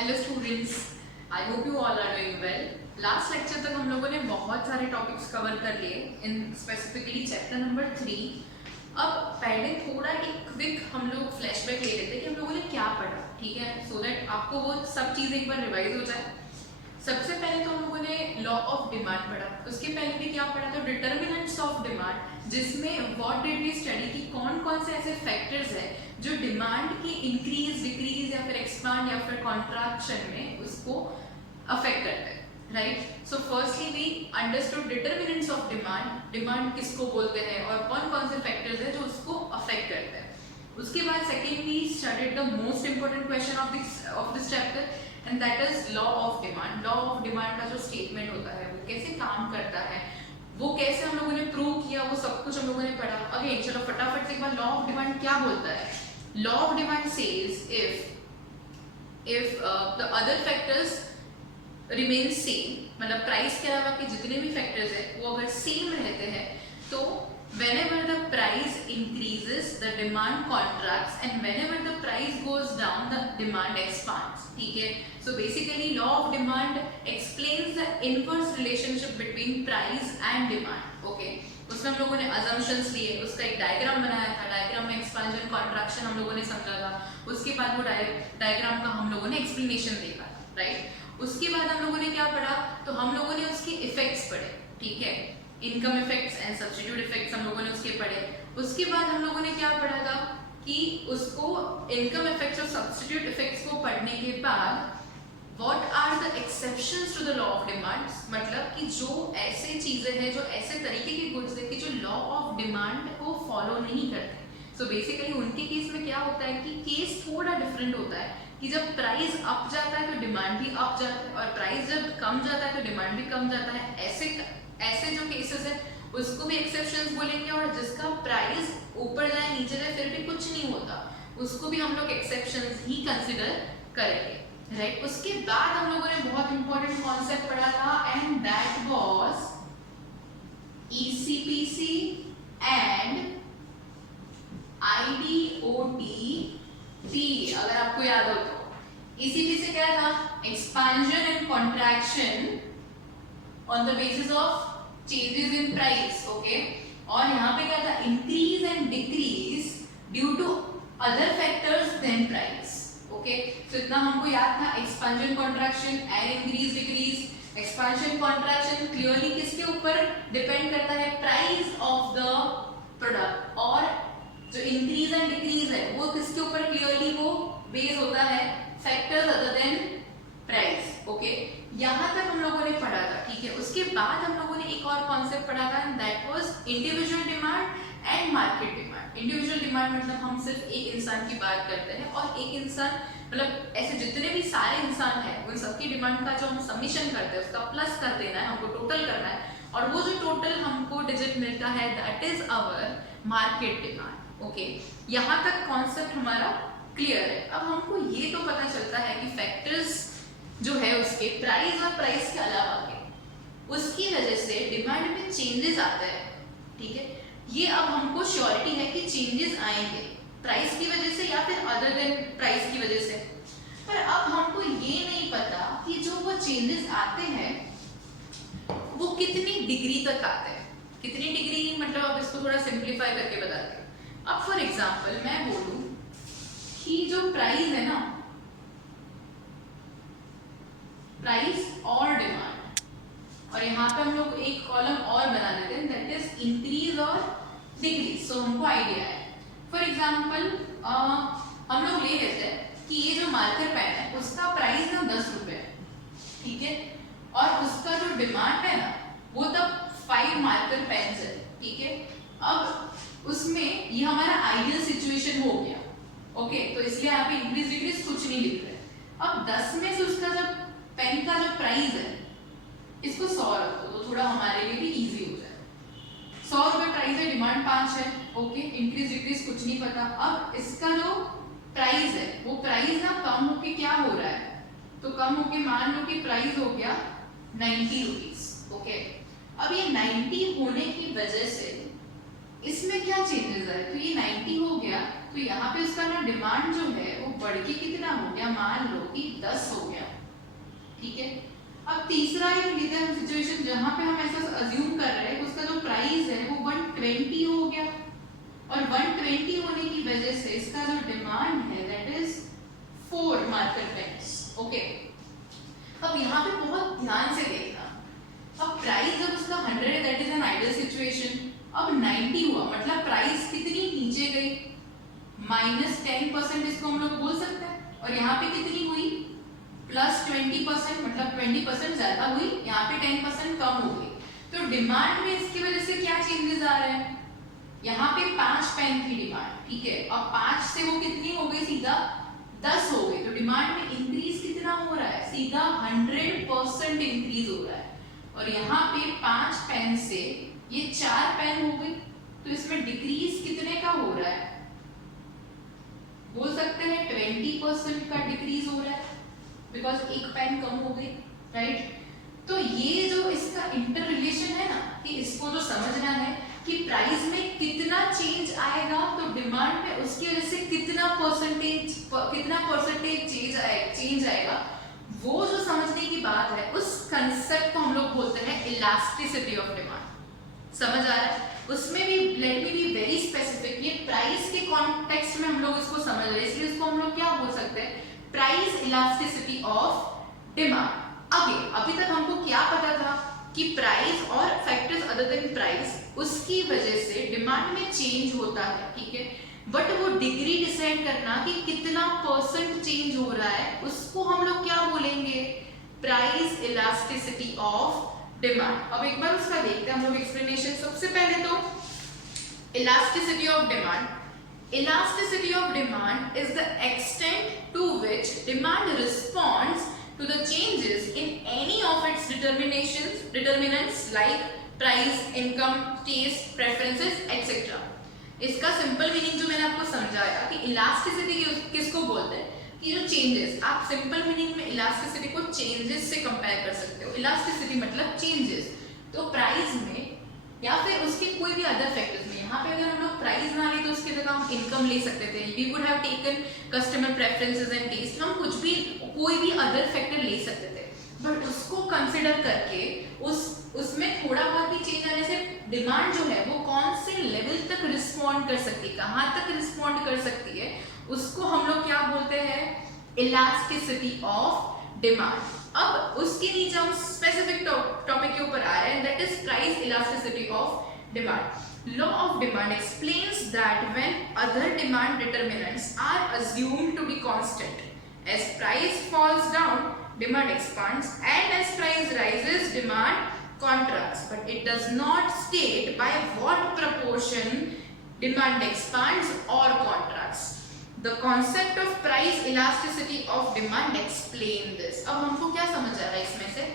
Hello students, I hope you all are doing well. Last lecture तक हम लोगों ने बहुत सारे टॉपिक्स कवर कर लिए इन स्पेसिफिकली चैप्टर नंबर 3। अब पहले थोड़ा एक क्विक हम लोग फ्लैशबैक ले लेते हैं कि हम लोगों ने क्या पढ़ा, ठीक है, सो दैट आपको वो सब चीज़ एक बार रिवाइज हो जाए। सबसे पहले तो हम लोगों ने लॉ ऑफ डिमांड पढ़ा, उसके पहले भी क्या पढ़ा था, डिटर्मिनेंट्स ऑफ डिमांड, जिसमें व्हाट डिड वी स्टडी कि कौन कौन से ऐसे फैक्टर्स है जो डिमांड की इंक्रीज डिक्रीज या फिर एक्सपांड या फिर कॉन्ट्रैक्शन में उसको अफेक्ट करते हैं, right. So firstly we understood determinants of demand, demand किसको बोलते हैं और कौन कौन से फैक्टर्स है जो उसको अफेक्ट करते हैं। उसके बाद second we studied the most important question of this chapter and that is law of demand. Law of demand का जो स्टेटमेंट होता है वो कैसे काम करता है, वो कैसे हम लोगों ने प्रूव किया, वो सब कुछ हम लोगों ने पढ़ा। अगेन चलो फटाफट से एक बार लॉ ऑफ डिमांड क्या बोलता है। Law of demand says if the other factors remain same, मतलब प्राइस के अलावा के जितने भी फैक्टर्स है वो अगर सेम रहते हैं तो whenever the price increases the demand contracts and whenever the price goes down the demand expands, ठीक है। So basically law of demand explains the inverse relationship between price and demand, okay। उसमें हम लोगों ने assumptions लिए, उसका एक diagram बनाया था, डायग्राम में एक्सपेंशन कॉन्ट्रैक्शन हम लोगों ने समझा था, उसके बाद वो डायग्राम का हम लोगों ने एक्सप्लेनेशन देखा, राइट। उसके बाद हम लोगों ने क्या पढ़ा, तो हम लोगों ने उसके इफेक्ट्स पढ़े, ठीक है, income effects and substitute effects हम लोगों ने उसके पढ़े। उसके बाद हम लोगों ने क्या पढ़ा था कि उसको इनकम इफेक्ट्स और सब्स्टिट्यूट इफेक्ट्स को पढ़ने के बाद what are the exceptions to the law of demand, मतलब कि जो ऐसे चीजें हैं, जो ऐसे तरीके के गुड्स है कि जो लॉ ऑफ डिमांड को फॉलो नहीं करते। सो बेसिकली उनके केस में क्या होता है कि केस थोड़ा डिफरेंट होता है कि जब प्राइस अप जाता है तो डिमांड भी अप जाता है और प्राइस जब कम जाता है तो डिमांड भी कम जाता है। ऐसे जो केसेस है उसको भी एक्सेप्शंस बोलेंगे, और जिसका प्राइस ऊपर जाए नीचे जाए फिर भी कुछ नहीं होता उसको भी हम लोग एक्सेप्शंस ही कंसिडर करेंगे, राइट। उसके बाद हम लोगों ने बहुत इंपॉर्टेंट कॉन्सेप्ट पढ़ा था and that was ECPC and IDOTP, अगर आपको याद हो तो। ECPC क्या था, expansion and contraction on the basis of changes in price, okay. और यहाँ पे क्या था, increase and decrease due to other factors than price, okay. So इतना हमको याद था, expansion contraction and increase decrease. Expansion contraction clearly किसके ऊपर डिपेंड करता है, प्राइस ऑफ द प्रोडक्ट, और जो इंक्रीज एंड डिक्रीज है वो किसके ऊपर क्लियरली वो बेस होता है, factors other than price, okay. यहाँ तक हम लोगों ने पढ़ा था, ठीक है। उसके बाद हम लोगों ने एक और कॉन्सेप्ट पढ़ा था and that was individual demand and market demand. Individual demand मतलब हम सिर्फ एक इंसान की बात करते हैं और एक इंसान मतलब ऐसे जितने भी सारे इंसान हैं उन सबकी डिमांड का जो हम सबमिशन करते हैं उसका प्लस कर देना है, हमको टोटल करना है, और वो जो टोटल हमको डिजिट मिलता है that is our market demand, okay. यहाँ तक कॉन्सेप्ट हमारा क्लियर है। अब हमको ये तो पता चलता है कि फैक्टर्स जो है उसके प्राइस और प्राइस के अलावा के उसकी वजह से डिमांड में चेंजेस आते हैं, ठीक है। ये अब हमको श्योरिटी है कि चेंजेस आएंगे प्राइस की वजह से या फिर अदर देन प्राइस की वजह से, पर अब हमको ये नहीं पता कि जो वो चेंजेस आते हैं वो कितनी डिग्री तक आते हैं। कितनी डिग्री मतलब अब इसको थोड़ा सिंप्लीफाई करके बताते हैं। अब फॉर एग्जांपल मैं बोलूं कि जो प्राइस है ना, प्राइस और डिमांड, और यहाँ पे हम लोग एक कॉलम और बना देते हैं दैट इज इंक्रीज और डिक्रीज। सो हमको आइडिया है, फॉर एग्जांपल हम लोग ले लेते हैं कि ये जो मार्कर पेन है उसका प्राइस ना 10 रुपए है, ठीक है, और उसका जो डिमांड है ना वो तब 5 मार्कर पेन है, ठीक है। अब उसमें ये हमारा आइडियल सिचुएशन हो गया, ओके। तो इसलिए यहाँ पे इंक्रीज डिक्रीज कुछ नहीं लिख रहे। अब 10 में से उसका जब पेन का जो प्राइस है इसको 100 रखो तो थोड़ा हमारे लिए भी इजी हो जाए। 100 रुपए प्राइस है, डिमांड 5 है, ओके। इंक्रीज डिक्रीज कुछ नहीं पता। अब इसका जो प्राइस है वो प्राइस ना कम होके क्या हो रहा है, तो कम होके मान लो कि प्राइस हो गया 90 रुपीज, ओके। अब ये 90 होने की वजह से इसमें क्या चेंजेस आए, तो ये 90 हो गया तो यहाँ पे उसका ना डिमांड जो है वो बढ़ के कितना हो गया, मान लो कि 10 हो गया, ठीक है। अब तीसरा एक लेते हैं सिचुएशन जहां पे हम ऐसा अज्यूम कर रहे हैं उसका जो प्राइस है वो 120 हो गया, और 120 होने की वजह से इसका जो डिमांड है that is 4 marker pens, okay. अब यहाँ पे बहुत ध्यान से देखना, अब प्राइस जब उसका 100 है that is an ideal situation, अब 90 हुआ मतलब प्राइस कितनी नीचे गई, -10% इसको हम लोग बोल सकते हैं, और यहाँ पे कितनी हुई +20%, मतलब 20% ज्यादा हुई, यहाँ पे 10% कम हो गई। तो डिमांड में इसकी वजह से क्या चेंजेस आ रहे हैं, यहाँ पे 5 पेन की डिमांड, ठीक है, अब 5 से वो कितनी हो गई, सीधा 10 हो गई, तो डिमांड में इंक्रीज कितना हो रहा है, सीधा 100% इंक्रीज हो रहा है। और यहाँ पे 5 पेन से ये 4 पेन हो गई, तो इसमें डिक्रीज कितने का हो रहा है, बोल सकते हैं 20% का डिक्रीज हो रहा है, बिकॉज एक पेन कम हो गई, राइट। तो ये जो इसका इंटर रिलेशन है ना, कि इसको जो समझना है कि प्राइस में कितना चेंज आएगा तो डिमांड में उसकी वजह से कितना परसेंटेज चेंज आएगा, वो जो समझने की बात है, उस कंसेप्ट को हम लोग बोलते हैं इलास्टिसिटी ऑफ डिमांड। समझ आ रहा है? उसमें भी let me be very specific, ये प्राइस के कॉन्टेक्स्ट में हम लोग इसको समझ रहे हैं, इसलिए इसको हम लोग क्या बोल सकते हैं, प्राइस इलास्टिसिटी ऑफ डिमांड। अभी तक हमको क्या पता था कि प्राइस और फैक्टर्स अदर देन प्राइस, उसकी वजह से डिमांड में चेंज होता है, ठीक है, बट वो डिग्री डिसाइड करना कि कितना परसेंट चेंज हो रहा है, उसको हम लोग क्या बोलेंगे, प्राइस इलास्टिसिटी ऑफ डिमांड। अब एक बार उसका देखते हैं हम लोग एक्सप्लेनेशन। सबसे पहले तो elasticity of demand, elasticity of demand is the extent to which demand responds to the changes in any of its determinants like price, income, taste, preferences, etc. इसका सिंपल मीनिंग जो मैंने आपको समझाया कि इलास्टिसिटी किसको बोलते हैं, कि जो चेंजेस, आप सिंपल मीनिंग में इलास्टिसिटी को चेंजेस से कंपेयर कर सकते हो। इलास्टिसिटी मतलब चेंजेस, तो प्राइस में या फिर उसके कोई भी अदर फैक्टर्स में, यहाँ पे अगर हम लोग प्राइस ना ले तो उसकी जगह हम इनकम ले सकते थे, we would have taken customer preferences and taste, हम कुछ भी कोई भी अदर फैक्टर ले सकते थे, बट उसको कंसिडर करके उसमें थोड़ा बहुत भी चेंज आने से डिमांड जो है वो कौन से लेवल तक रिस्पॉन्ड कर सकती है, कहाँ तक रिस्पॉन्ड कर सकती है, उसको हम लोग क्या बोलते हैं, इलास्टिसिटी ऑफ डिमांड। अब उसके नीचे हम स्पेसिफिक टॉपिक के ऊपर आ रहे हैं, that is price elasticity of demand. Law of demand explains that when other demand determinants are assumed to be constant, as price falls down demand expands and as price rises demand contracts, but it does not state by what proportion demand expands or contracts. The concept of price elasticity of demand explain this. अब हमको क्या समझ आ रहा है इसमें से,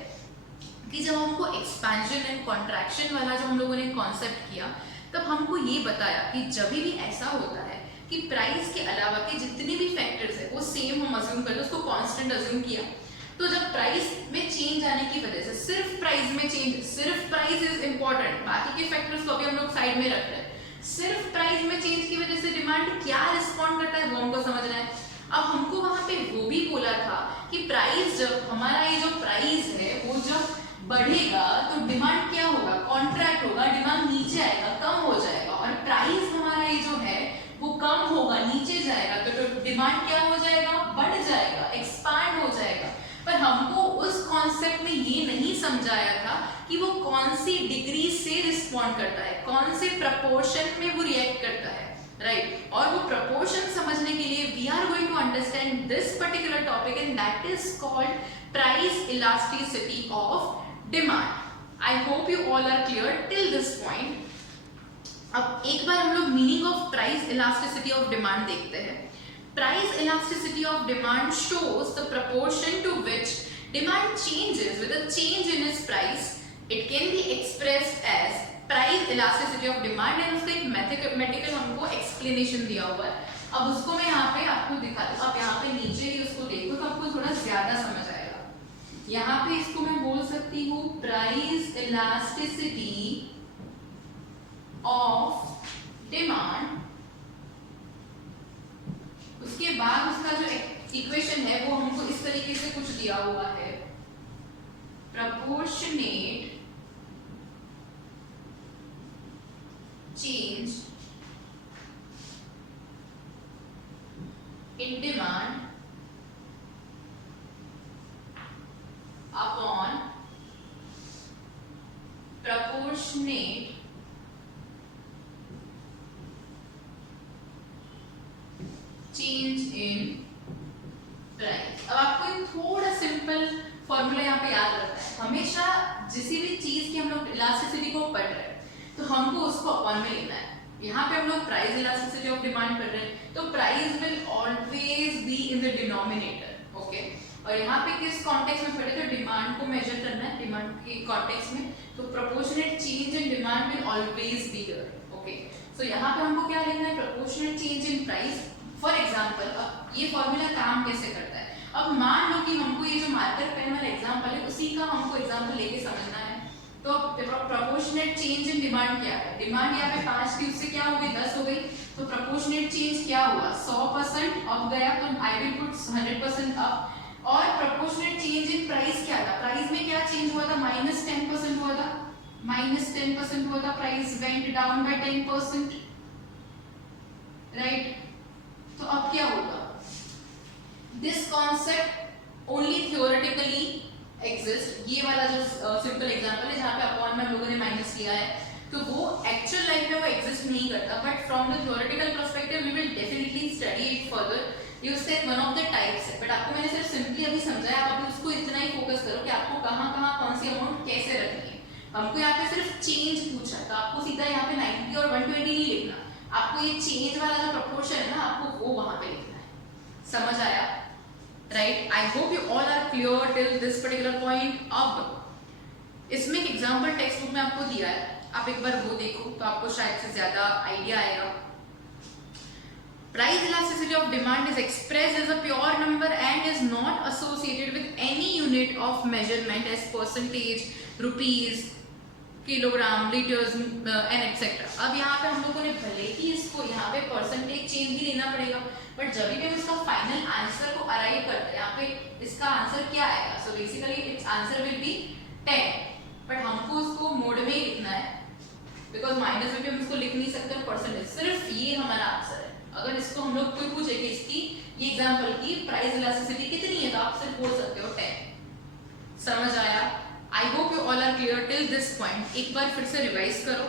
कि जब हमको एक्सपेंशन एंड कॉन्ट्रैक्शन वाला जो हम लोगों ने कॉन्सेप्ट किया, तब हमको ये बताया कि जब भी ऐसा होता है कि प्राइस के अलावा के जितने भी फैक्टर्स है वो सेम हम अज्यूम करते हैं, उसको कांस्टेंट अज्यूम किया, तो जब प्राइस में चेंज आने की वजह से सिर्फ प्राइस में चेंज, सिर्फ प्राइस इज इंपॉर्टेंट, बाकी के फैक्टर्स को अभी हम लोग साइड में रख रहे हैं, सिर्फ प्राइस में चेंज की वजह से डिमांड क्या रिस्पॉन्ड करता है वो हमको समझना है। अब हमको वहां पे वो भी बोला था कि प्राइस, जब हमारा ये जो प्राइस है वो जब बढ़ेगा तो डिमांड क्या होगा, कॉन्ट्रैक्ट होगा, डिमांड नीचे आएगा, कम हो जाएगा, और प्राइस हमारा ये जो है वो कम होगा, नीचे जाएगा, तो डिमांड क्या हो जाएगा, बढ़ जाएगा, एक्सपांड हो जाएगा। पर हमको उस कॉन्सेप्ट में ये नहीं समझाया था कि वो कौन सी डिग्री से रिस्पॉन्ड करता है, कौन से प्रपोर्शन में वो रिएक्ट करता है, राइट। और वो प्रपोर्शन समझने के लिए we are going to understand this particular topic and that is called price elasticity of demand. I hope you all are clear till this point. अब एक बार हम लोग meaning of price elasticity of demand देखते हैं। Price elasticity of demand shows the proportion to which demand changes with a change in its price. It can be expressed as price elasticity of demand and उसका एक mathematical हमको explanation दिया हुआ है। अब उसको मैं यहाँ पे आपको दिखाती हूँ, आप यहाँ पे नीचे ही उसको देखो तो आपको थोड़ा ज्यादा समझ आएगा। यहाँ पे इसको मैं बोल सकती हूँ प्राइस इलास्टिसिटी ऑफ डिमांड, उसके बाद उसका जो इक्वेशन है वो हमको इस तरीके से कुछ दिया हुआ है, proportionate change in demand upon proportionate change in price. अब आपको एक थोड़ा सिंपल फॉर्मूला यहाँ पे याद रखना है, हमेशा किसी भी चीज की हम लोग इलास्टिसिटी को पढ़ रहे हैं तो हमको उसको अपॉन में लेना है। यहाँ पे हम लोग प्राइस इलास्टिसिटी ऑफ डिमांड पढ़ रहे हैं तो price will always be in the denominator, okay. और यहाँ पे किस कॉन्टेक्स्ट में पढ़े तो डिमांड को मेजर करना है, डिमांड के कॉन्टेक्स्ट में, तो proportionate change in demand will always be here, okay. So यहाँ पे हमको क्या लेना है, proportionate change in price. For example अब ये फॉर्मूला काम कैसे करता है, अब मान लो कि हमको ये जो मार्कर पेन वाला एग्जाम्पल है उसी का हमको एग्जाम्पल लेके समझना है। तो प्रोपोर्शनेट चेंज इन डिमांड क्या है, डिमांड यहाँ पे 5 थी उससे क्या हो गई 10 हो गई, तो प्रोपोर्शनेट चेंज क्या हुआ 100% अप गया, तो आई विल पुट 100% अप। और प्रोपोर्शनेट चेंज इन प्राइस क्या था, प्राइस में क्या चेंज हुआ था, -10% हुआ था, -10% हुआ था, price went down by 10%, right. तो अब क्या होगा, this concept only theoretically exist. ये वाला जो सिंपल एग्जांपल है जहाँ पे अपॉन में हम लोगों ने माइनस लिया है, तो वो एक्चुअल लाइफ में वो एग्जिस्ट नहीं करता, but from the theoretical perspective we will definitely study it further. ये उसका वन ऑफ द टाइप्स है, बट आपको मैंने सिर्फ सिंपली अभी समझाया, आप अभी उसको इतना ही फोकस करो कि आपको कहाँ कहाँ कौन सी अमाउंट कैसे रखनी है। हमको यहाँ पे सिर्फ चेंज पूछा तो आपको सीधा यहाँ पे 90 और 120 नहीं लिखना, आपको ये चेंज वाला जो प्रोपोर्शन है ना आपको वो वहां पे लिखना है। समझ आया, right. I hope you all are clear till this particular point. अब इसमें एक एग्जांपल टेक्स्ट बुक में आपको दिया है, आप एक बार वो देखो तो आपको शायद से ज्यादा आइडिया आएगा। Price elasticity of demand is expressed as a pure number and is not associated with any unit of measurement as percentage, rupees, kilogram, litres and etcetera. अब यहाँ पे हम लोगों ने भले ही इसको यहाँ पे परसेंटेज चेंज भी लेना पड़ेगा, बट जब भी हम इसका फाइनल आंसर को अराइव करते हैं यहाँ पे इसका आंसर क्या आएगा, so basically it's answer will be 10, but हमको उसको मोड में ही लिखना है बिकॉज माइनस में भी हम इसको लिख नहीं सकते परसेंटेज, सिर्फ ये हमारा आंसर है। अगर इसको हम लोग कोई पूछे कि इसकी ये एग्जांपल की प्राइस इलास्टिसिटी कितनी है तो आप सिर्फ बोल सकते हो 10। समझ आया? I hope you all are clear till this point. एक बार फिर से रिवाइज करो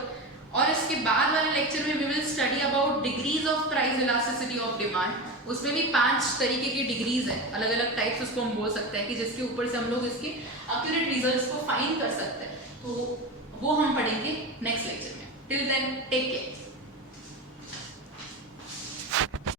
और इसके बाद वाले लेक्चर में we will study about degrees of price elasticity of demand. उसमें भी 5 तरीके की डिग्रीज है, अलग अलग टाइप्स उसको हम बोल सकते हैं कि जिसके ऊपर से हम लोग इसके एक्यूरेट रिजल्ट्स को फाइंड कर सकते हैं। तो वो हम पढ़ेंगे नेक्स्ट लेक्चर में। Till then take care.